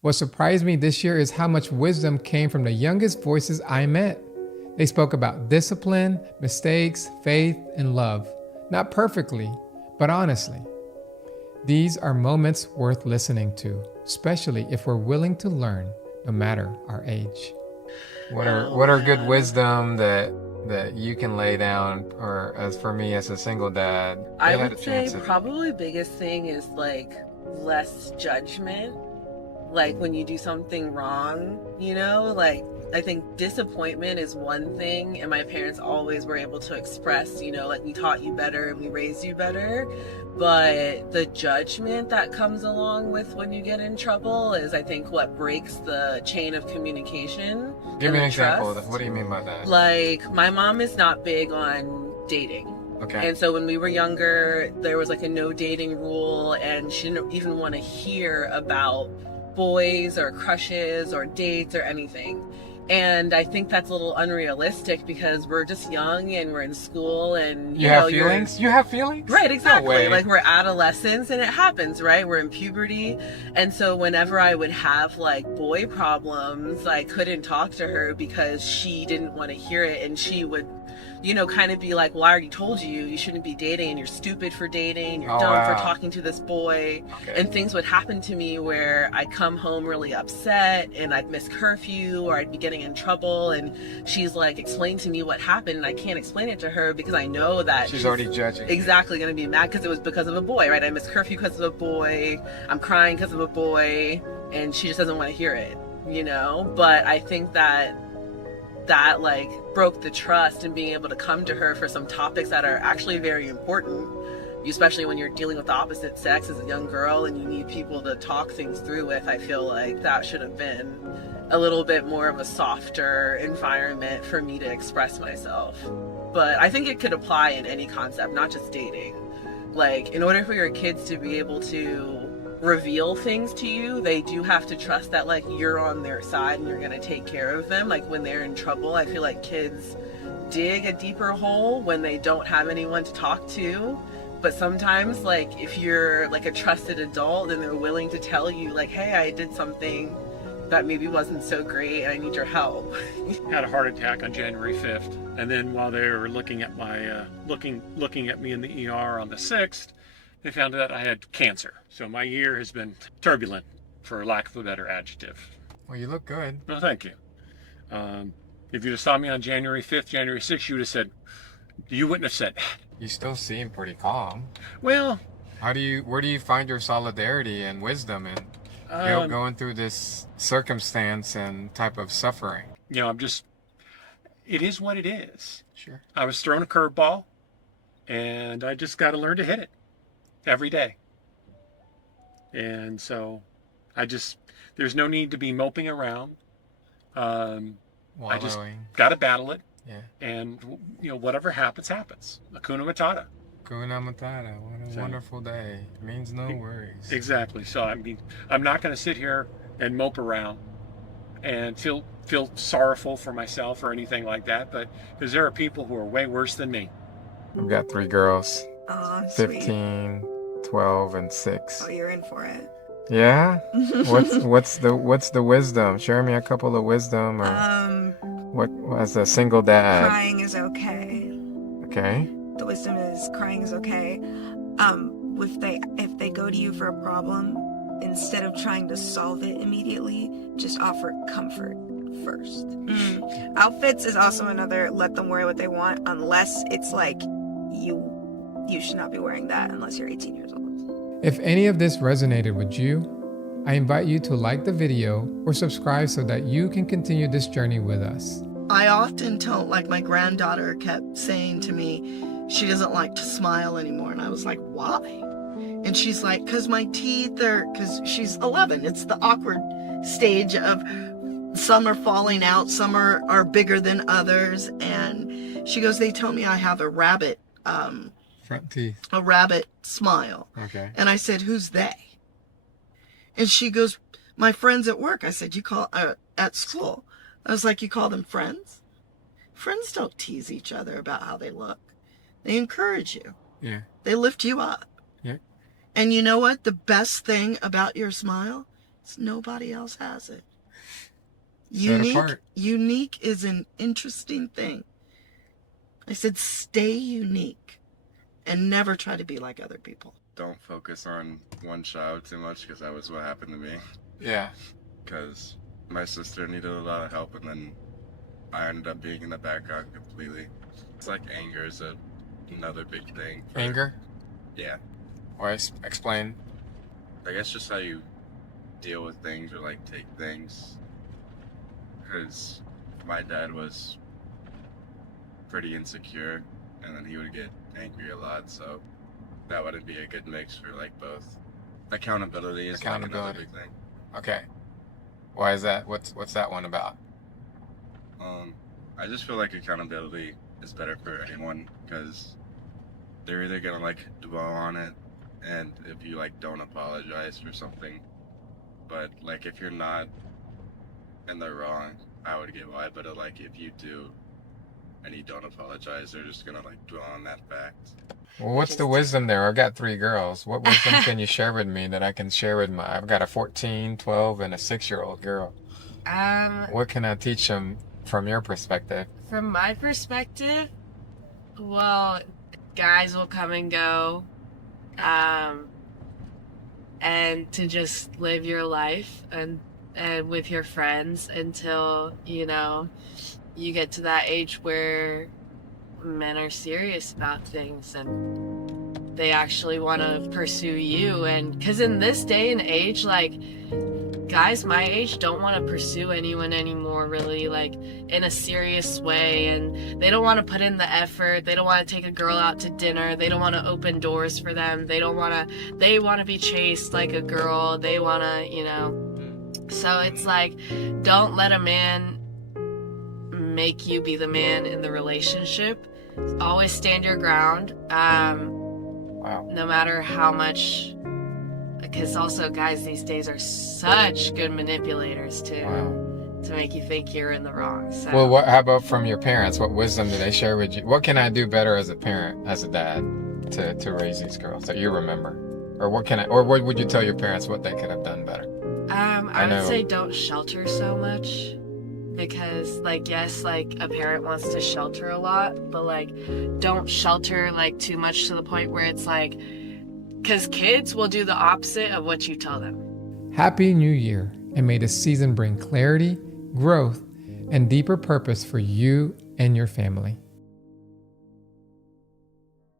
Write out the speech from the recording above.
What surprised me this year is how much wisdom came from the youngest voices I met. They spoke about discipline, mistakes, faith, and love. Not perfectly, but honestly. These are moments worth listening to, especially if we're willing to learn, no matter our age. What are good wisdom that you can lay down, or as for me as a single dad? I would say probably biggest thing is like less judgment. Like when you do something wrong, like I think disappointment is one thing, and my parents always were able to express, like we taught you better and we raised you better. But the judgment that comes along with when you get in trouble is, I think, what breaks the chain of communication. Give me an example. What do you mean by that? Like, my mom is not big on dating. Okay. And so when we were younger, there was like a no dating rule, and she didn't even want to hear about boys or crushes or dates or anything. And I think that's a little unrealistic because we're just young and we're in school, and you have feelings? You have feelings? Right, exactly. No way. Like, we're adolescents and it happens, right? We're in puberty. And so whenever I would have like boy problems, I couldn't talk to her because she didn't want to hear it, and she would kind of be like, well, I already told you, you shouldn't be dating, and you're stupid for dating, you're dumb for talking to this boy. Okay. And things would happen to me where I'd come home really upset, and I'd miss curfew, or I'd be getting in trouble, and she's like, explain to me what happened, and I can't explain it to her because I know that she's already judging. Exactly, going to be mad because it was because of a boy, right? I missed curfew because of a boy, I'm crying because of a boy, and she just doesn't want to hear it, But I think that like broke the trust, and being able to come to her for some topics that are actually very important, especially when you're dealing with the opposite sex as a young girl and you need people to talk things through with. I feel like that should have been a little bit more of a softer environment for me to express myself. But I think it could apply in any concept, not just dating. Like, in order for your kids to be able to reveal things to you, they do have to trust that like you're on their side and you're going to take care of them. Like, when they're in trouble, I feel like kids dig a deeper hole when they don't have anyone to talk to. But sometimes, like, if you're like a trusted adult and they're willing to tell you like, hey, I did something that maybe wasn't so great and I need your help. Had a heart attack on January 5th, and then while they were looking at my looking at me in the ER on the 6th, they found out I had cancer. So my year has been turbulent, for lack of a better adjective. Well, you look good. Well, thank you. If you'd have saw me on January 5th, January 6th, you would have said, you wouldn't have said that. You still seem pretty calm. Well, where do you find your solidarity and wisdom in going through this circumstance and type of suffering? It is what it is. Sure. I was thrown a curveball, and I just got to learn to hit it every day. And so there's no need to be moping around. I just got to battle it. Yeah. And, whatever happens, happens. Hakuna Matata. Hakuna Matata. What a wonderful day. It means no worries. Exactly. So, I'm not going to sit here and mope around and feel sorrowful for myself or anything like that, but because there are people who are way worse than me. I've got 3 girls. Oh, 15, 12, and 6. Oh, you're in for it. Yeah? What's the wisdom? Share me a couple of wisdom, or what as a single dad. Crying is okay. Okay. The wisdom is crying is okay. If they go to you for a problem, instead of trying to solve it immediately, just offer comfort first. Outfits is also another, let them wear what they want, unless it's like you should not be wearing that unless you're 18 years old. If any of this resonated with you, I invite you to like the video or subscribe so that you can continue this journey with us. I often don't, like my granddaughter kept saying to me, she doesn't like to smile anymore. And I was like, why? And she's like, because my teeth are, because she's 11. It's the awkward stage of some are falling out, some are bigger than others. And she goes, they tell me I have a rabbit, front teeth. A rabbit smile. Okay. And I said, who's they? And she goes, my friends at work. I said, you call, at school. I was like, you call them friends? Friends don't tease each other about how they look. They encourage you. Yeah. They lift you up. Yeah. And you know what? The best thing about your smile Nobody else has it. Set apart. Unique is an interesting thing. I said stay unique and never try to be like other people. Don't focus on one child too much, because that was what happened to me. Yeah. Because my sister needed a lot of help, and then I ended up being in the background completely. It's like anger is another big thing. Anger? Yeah. Or explain. I guess just how you deal with things or like take things. Because my dad was pretty insecure, and then he would get angry a lot, so that wouldn't be a good mix for like both. Accountability is like another big thing. Okay. Why is that? What's that one about? I just feel like accountability is better for anyone, because they're either gonna like dwell on it, and if you like don't apologize for something, but like if you're not in the wrong, I would get why, but like if you do and you don't apologize, they're just gonna like dwell on that fact. Well, what's the wisdom there? I've got 3 girls. What wisdom can you share with me that I can share with I've got a 14, 12, and a 6-year-old girl. What can I teach them from your perspective? From my perspective, well, guys will come and go, and to just live your life and with your friends until, you know, you get to that age where men are serious about things and they actually want to pursue you. And because in this day and age, like, guys my age don't want to pursue anyone anymore, really, like in a serious way, and they don't want to put in the effort. They don't want to take a girl out to dinner. They don't want to open doors for them. They want to be chased like a girl. They want to, you know. So it's like, don't let a man make you be the man in the relationship. Always stand your ground. Wow. No matter how much, because also guys these days are such good manipulators too. Wow. To make you think you're in the wrong. So. Well, how about from your parents? What wisdom do they share with you? What can I do better as a parent, as a dad, to raise these girls that you remember? Or what would you tell your parents what they could have done better? I would say don't shelter so much, because like, yes, like a parent wants to shelter a lot, but like don't shelter like too much to the point where it's like, because kids will do the opposite of what you tell them. Happy New Year, and may this season bring clarity, growth, and deeper purpose for you and your family.